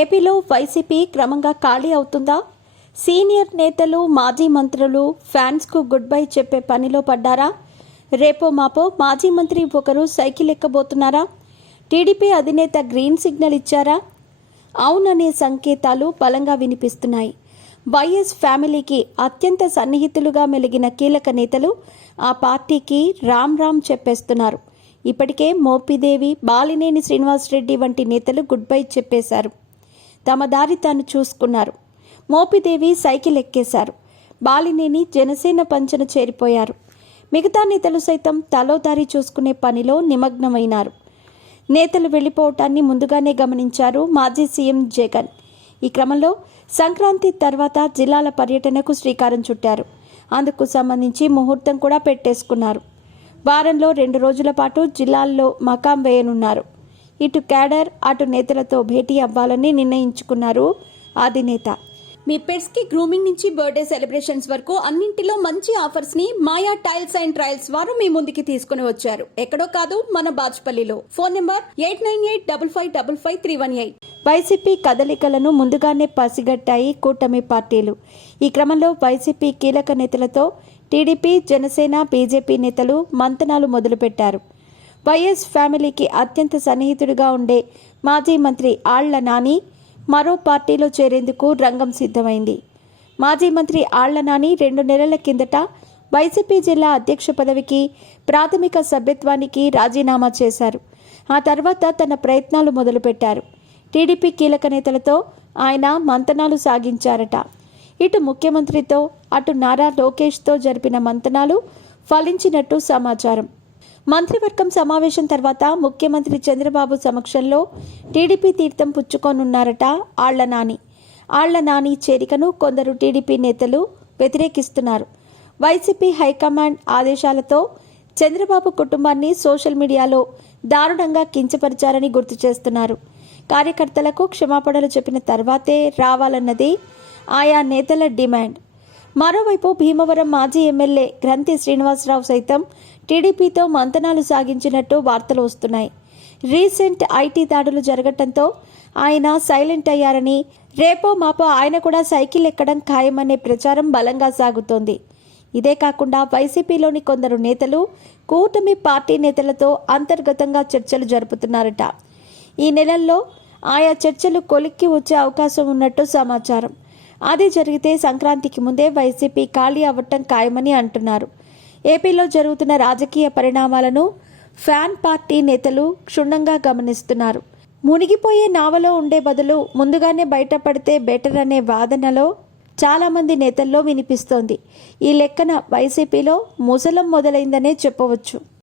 ఏపీలో వైసీపీ క్రమంగా ఖాళీ అవుతుందా? సీనియర్ నేతలు, మాజీ మంత్రులు ఫ్యాన్స్కు గుడ్ బై చెప్పే పనిలో పడ్డారా? రేపో మాపో మాజీ మంత్రి ఒకరు సైకిల్ ఎక్కబోతున్నారా? టీడీపీ అధినేత గ్రీన్ సిగ్నల్ ఇచ్చారా? అవుననే సంకేతాలు బలంగా వినిపిస్తున్నాయి. వైఎస్ ఫ్యామిలీకి అత్యంత సన్నిహితులుగా మెలిగిన కీలక నేతలు ఆ పార్టీకి రామ్ రామ్ చెప్పేస్తున్నారు. ఇప్పటికే మోపిదేవి, బాలినేని శ్రీనివాసరెడ్డి వంటి నేతలు గుడ్ బై చెప్పేశారు. తమ దారి తాను చూసుకున్నారు. మోపిదేవి సైకిల్ ఎక్కేశారు. బాలినేని జనసేన పంచన చేరిపోయారు. మిగతా నేతలు సైతం తలో దారి చూసుకునే పనిలో నిమగ్నమైనారు. నేతలు వెళ్లిపోవటాన్ని ముందుగానే గమనించారు మాజీ సీఎం జగన్. ఈ క్రమంలో సంక్రాంతి తర్వాత జిల్లాల పర్యటనకు శ్రీకారం చుట్టారు. అందుకు సంబంధించి ముహూర్తం కూడా పెట్టేసుకున్నారు. వారంలో 2 రోజుల పాటు జిల్లాల్లో మకాం వేయనున్నారు. ఇటు క్యాడర్, అటు నేతలతో భేటీ అవ్వాలని నిర్ణయించుకున్నారు అధినేత. మీ పెట్స్కి గ్రూమింగ్ నుంచి బర్త్డే సెలబ్రేషన్స్ వరకు అన్నింటిలో మంచి ఆఫర్స్ ని మాయా టైల్స్ అండ్ ట్రయల్స్ వారు మీ ముందుకి తీసుకుని వచ్చారు. ఎక్కడో కాదు, మన బాజ్పల్లిలో. Phone number 8985555318. వైసీపీ కదలికలను ముందుగానే పసిగట్టాయి కూటమి పార్టీలు. ఈ క్రమంలో వైసీపీ కీలక నేతలతో టీడీపీ, జనసేన, బీజేపీ నేతలు మంతనాలు మొదలుపెట్టారు. వైఎస్ ఫ్యామిలీకి అత్యంత సన్నిహితుడిగా ఉండే మాజీ మంత్రి ఆళ్ల నాని మరో పార్టీలో చేరేందుకు రంగం సిద్ధమైంది. మాజీ మంత్రి ఆళ్ల నాని 2 నెలల కిందట వైసీపీ జిల్లా అధ్యక్ష పదవికి, ప్రాథమిక సభ్యత్వానికి రాజీనామా చేశారు. ఆ తర్వాత తన ప్రయత్నాలు మొదలుపెట్టారు. టీడీపీ కీలక నేతలతో ఆయన మంతనాలు సాగించారట. ఇటు ముఖ్యమంత్రితో, అటు నారా లోకేష్తో జరిపిన మంతనాలు ఫలించినట్టు సమాచారం. మంత్రివర్గం సమావేశం తర్వాత ముఖ్యమంత్రి చంద్రబాబు సమక్షంలో టీడీపీ తీర్థం పుచ్చుకోనున్నారట ఆళ్ల నాని. ఆళ్ల నాని చేరికను కొందరు టీడీపీ నేతలు వ్యతిరేకిస్తున్నారు. వైసీపీ హైకమాండ్ ఆదేశాలతో చంద్రబాబు కుటుంబాన్ని సోషల్ మీడియాలో దారుణంగా కించపరిచారని గుర్తు చేస్తున్నారు. కార్యకర్తలకు క్షమాపణలు చెప్పిన తర్వాతే రావాలన్నది ఆయా నేతల డిమాండ్. మరోవైపు భీమవరం మాజీ ఎమ్మెల్యే గ్రంథి శ్రీనివాసరావు సైతం టీడీపీతో మంతనాలు సాగించినట్టు వార్తలు వస్తున్నాయి. రీసెంట్ ఐటీ దాడులు జరగటంతో ఆయన సైలెంట్ అయ్యారని, రేపో మాపో ఆయన కూడా సైకిల్ ఎక్కడం ఖాయమనే ప్రచారం బలంగా సాగుతోంది. ఇదే కాకుండా వైసీపీలోని కొందరు నేతలు కూటమి పార్టీ నేతలతో అంతర్గతంగా చర్చలు జరుపుతున్నారట. ఈ నెలల్లో ఆయా చర్చలు కొలిక్కి వచ్చే అవకాశం ఉన్నట్టు సమాచారం. అది జరిగితే సంక్రాంతికి ముందే వైసీపీ ఖాళీ అవ్వటం ఖాయమని అంటున్నారు. ఏపీలో జరుగుతున్న రాజకీయ పరిణామాలను ఫ్యాన్ పార్టీ నేతలు క్షుణ్ణంగా గమనిస్తున్నారు. మునిగిపోయే నావలో ఉండే బదులు ముందుగానే బయటపడితే బెటర్ అనే వాదనలో చాలామంది నేతల్లో వినిపిస్తోంది. ఈ లెక్కన వైసీపీలో ముసలం మొదలైందనే చెప్పవచ్చు.